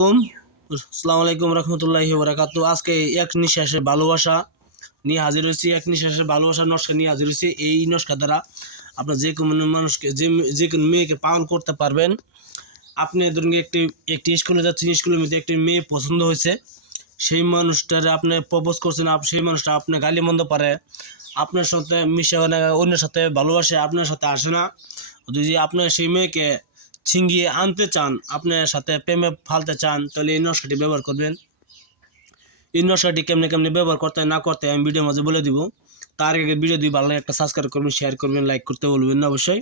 আসসালামু আলাইকুম রহমতুল্লাহি বরাকাত আজকে এক নিঃশ্বাসে ভালোবাসা নিয়ে হাজির হয়েছি। এক নিঃশ্বাসে ভালোবাসা নস্কা নিয়ে হাজির হয়েছি। এই নস্কা দ্বারা আপনার যে কোনো মানুষকে, যে যে কোনো মেয়েকে পাগল করতে পারবেন। আপনি ধরুন একটি একটি স্কুলে যাচ্ছেন স্কুলের মধ্যে একটি মেয়ে পছন্দ হয়েছে। সেই মানুষটার আপনি প্রপোজ করছেন সেই মানুষটা আপনি গালি মন্দ পারে। আপনার সাথে মিশে অন্যের সাথে ভালোবাসে, আপনার সাথে আসে না। যদি আপনার সেই মেয়েকে ছিঙ্গিয়ে আনতে চান, আপনার সাথে প্রেমে ফালতে চান, তাহলে এই নস্কাটি ব্যবহার করবেন। এই নস্কাটি কেমনে কেমনে ব্যবহার করতে না করতে আমি ভিডিওর মাঝে বলে দিব। তার আগে ভিডিও দিয়ে ভালো একটা সাবস্ক্রাইব করবেন শেয়ার করবেন লাইক করতে বলবেন না অবশ্যই।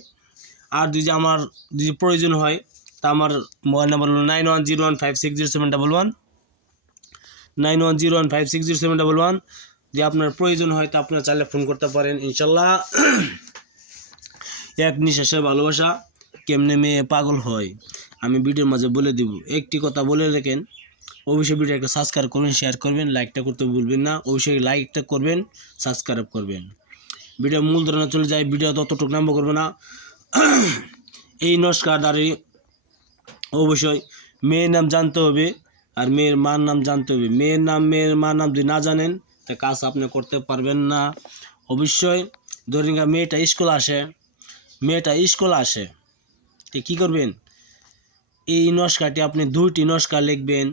আর যদি আমার, যদি প্রয়োজন হয়, তা আমার মোবাইল নাম্বার হলো nine one zero one five six zero seven double one nine one zero one five six zero seven double one যে আপনার প্রয়োজন হয়, তা আপনার চাইলে ফোন করতে পারেন, ইনশাল্লাহ। এক নিঃশ্বাসে ভালোবাসা। কেমনে মেয়ে পাগল হয়, আমি ভিডিওর মাঝে বলে দিব। একটি কথা বলে রাখেন, অবশ্যই ভিডিও একটা সাবস্ক্রাইব করবেন শেয়ার করবেন লাইকটা করতে ভুলবেন না, অবশ্যই লাইকটা করবেন সাবস্ক্রাইব করবেন। ভিডিও মূল ধরনে চলে যায়, ভিডিও ততটুকু নাম্বার করবে না। এই নমস্কার দ্বারে অবশ্যই মেয়ের নাম জানতে হবে, আর মেয়ের মার নাম জানতে হবে। মেয়ের নাম, মেয়ের মার নাম যদি না জানেন, তা কাজ আপনি করতে পারবেন না। অবশ্যই ধরেন মেয়েটা স্কুল আসে, মেয়েটা স্কুল আসে। তো কী করবেন? এই নস্কাটি আপনি দুইটি নস্কা লিখবেন,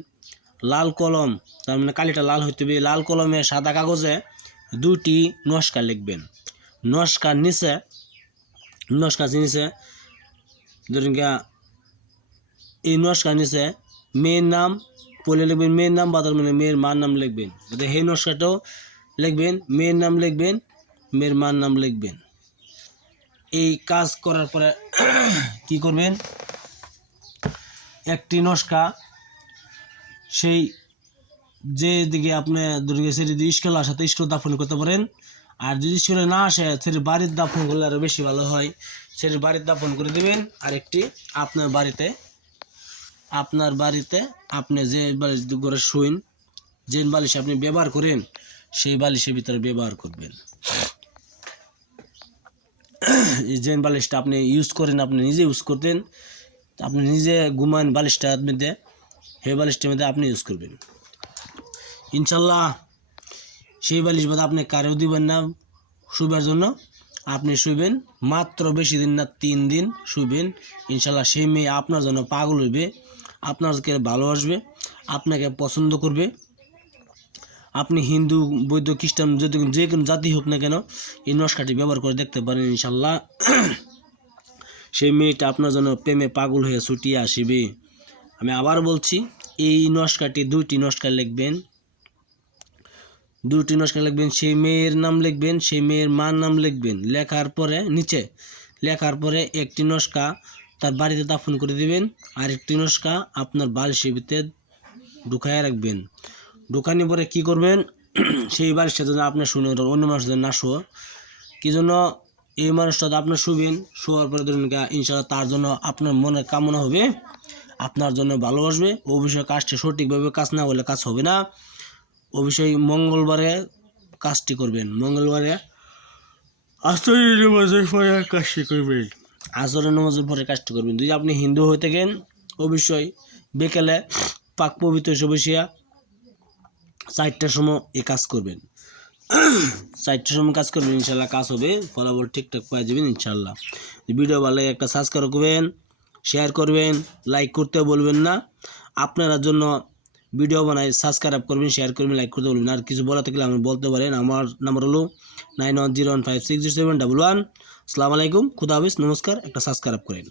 লাল কলম, তার মানে কালিটা লাল হইতে হবে, লাল কলমে সাদা কাগজে দুইটি নস্কা লিখবেন। নস্কার নিচে নস্কার নিচে, ধরেন এই নস্কার নিচে মেয়ের নাম, পড়লে লিখবেন মেয়ের নাম, বা তার মানে মেয়ের মার নাম লিখবেন। সেই নস্কাটাও লিখবেন, মেয়ের নাম লিখবেন, মেয়ের মার নাম লিখবেন। এই কাজ করার পরে কি করবেন? একটি নস্কা, সেই যে দিকে আপনি দুর্গে সেটি যদি স্কুল আসে তো স্কুল দাফন করতে পারেন। আর যদি স্কুলে না আসে সেটি বাড়ির দাফন করলে আরও বেশি ভালো হয়। সেটি বাড়ির দাফন করে দেবেন। আর একটি আপনার বাড়িতে আপনার বাড়িতে আপনি যে বালিশ করে শুইন, যে বালিশ আপনি ব্যবহার করেন, সেই বালিশের ভিতরে ব্যবহার করবেন। যে বালিশটা আপনি ইউজ করেন, আপনি নিজে ইউজ করতেন, আপনি নিজে ঘুমান বালিশটার মধ্যে সেই বালিশটার মধ্যে আপনি ইউজ করবেন। ইনশাল্লাহ সেই বালিশ বাদে আপনি কারেও দিবেন না, শুবার জন্য আপনি শুইবেন মাত্র বেশি দিন না, তিন দিন শুইবেন ইনশাল্লাহ সেই মেয়ে আপনার জন্য পাগল হইবে আপনাকে ভালোবাসবে, আপনাকে পছন্দ করবে। আপনি হিন্দু, বৌদ্ধ, খ্রিস্টান, যদি যে কোনো জাতি হোক না কেন এই নস্কাটি ব্যবহার করে দেখতে পারেন ইনশাল্লাহ সেই মেয়েটা আপনার জন্য প্রেমে পাগল হয়ে ছুটিয়ে আসিবে। আমি আবার বলছি, এই নস্কাটি দুইটি নস্কা লিখবেন। দুটি নস্কা লিখবেন, সেই মেয়ের নাম লিখবেন, সেই মেয়ের মার নাম লিখবেন। লেখার পরে নিচে, লেখার পরে একটি নস্কা তার বাড়িতে দাফন করে দিবেন। আর একটি নস্কা আপনার বালিশের ভিতরে ঢুকাইয়া রাখবেন। ঢুকানি পরে কি করবেন? সেই বালিশটা যেন আপনার শুনে অন্য মানুষ যেন না শো কি জন্য এই মানুষটা তো আপনার শুবেন শোয়ার পরে ধরুন ইনশাল্লাহ তার জন্য আপনার মনের কামনা হবে আপনার জন্য ভালোবাসবে। অবশ্যই কাজটি সঠিকভাবে কাজ না হলে কাজ হবে না। অবশ্যই মঙ্গলবারে কাজটি করবেন। মঙ্গলবারে আসরের নামাজের পরে কাজটি করবেন। আসরের নামাজের পরে কাজটি করবেন। যদি আপনি হিন্দু হয়ে থাকেন অবশ্যই বিকেলে পাক পবিত্র বসিয়া চারটার সময় এ কাজ করবেন। চারটার সময় কাজ করবেন, ইনশাল্লাহ কাজ হবে, ফলাফল ঠিকঠাক পাওয়া যাবেন ইনশাল্লাহ। ভিডিও ভালো লাগে একটা সাবস্ক্রাইব করবেন শেয়ার করবেন লাইক করতে বলবেন না। আপনারা জন্য ভিডিও বানাই সাবস্ক্রাইব করবেন শেয়ার করবেন লাইক করতে বলবেন। আর কিছু বলা থাকলে আমি বলতে পারেন। আমার নাম্বার হলো nine one zero one five six zero seven double one আসসালামু আলাইকুম, খুদা হাফিজ, নমস্কার, একটা সাবস্ক্রাইব করেন।